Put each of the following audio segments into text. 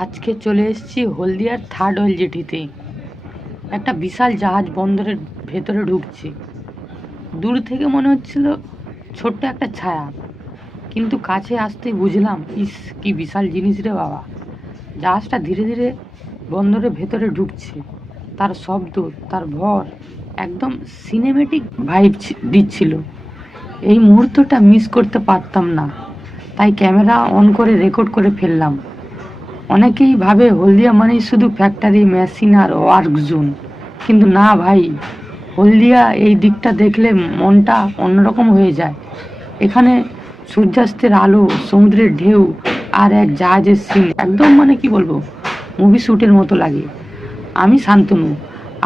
আজকে চলে এসেছি হলদিয়ার থার্ড ওয়েল জেটিতে। একটা বিশাল জাহাজ বন্দরের ভেতরে ঢুকছে। দূর থেকে মনে হচ্ছিল ছোট্ট একটা ছায়া, কিন্তু কাছে আসতেই বুঝলাম ইস কি বিশাল জিনিস রে বাবা। জাহাজটা ধীরে ধীরে বন্দরের ভেতরে ঢুকছে, তার শব্দ, তার ভর একদম সিনেমেটিক ভাইব দিচ্ছিল। এই মুহূর্তটা মিস করতে পারতাম না, তাই ক্যামেরা অন করে রেকর্ড করে ফেললাম। অনেকেই ভাবে হলদিয়া মানেই শুধু ফ্যাক্টরি, মেশিন আর ওয়ার্ক জোন, কিন্তু না ভাই, হলদিয়া এই দিকটা দেখলে মনটা অন্যরকম হয়ে যায়। এখানে সূর্যাস্তের আলো, সমুদ্রের ঢেউ আর এক জাহাজের সিন একদম মানে কি বলবো, মুভি শ্যুটের মতো লাগে। আমি শান্তনু,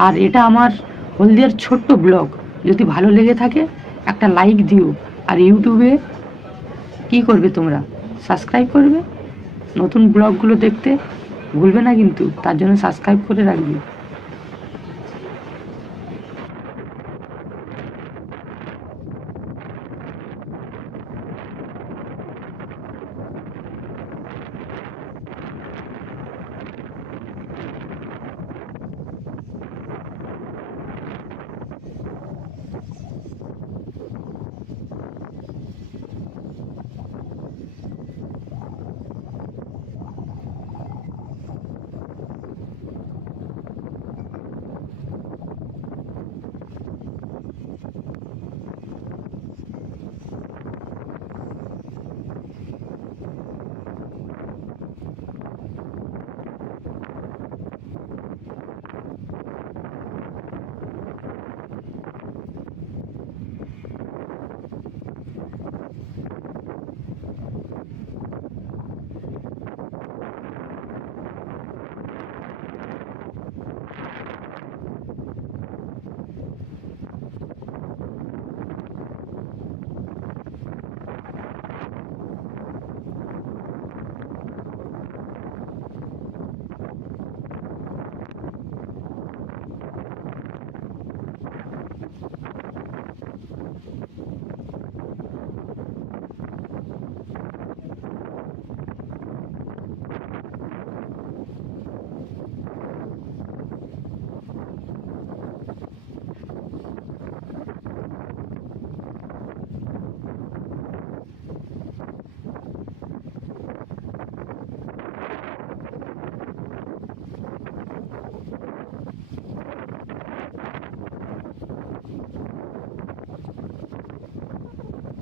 আর এটা আমার হলদিয়ার ছোট্ট ব্লগ। যদি ভালো লেগে থাকে একটা লাইক দিও, আর ইউটিউবে কি করবে তোমরা, সাবস্ক্রাইব করবে। নতুন ব্লগগুলো দেখতে ভুলবে না কিন্তু, তার জন্য সাবস্ক্রাইব করে রাখবে।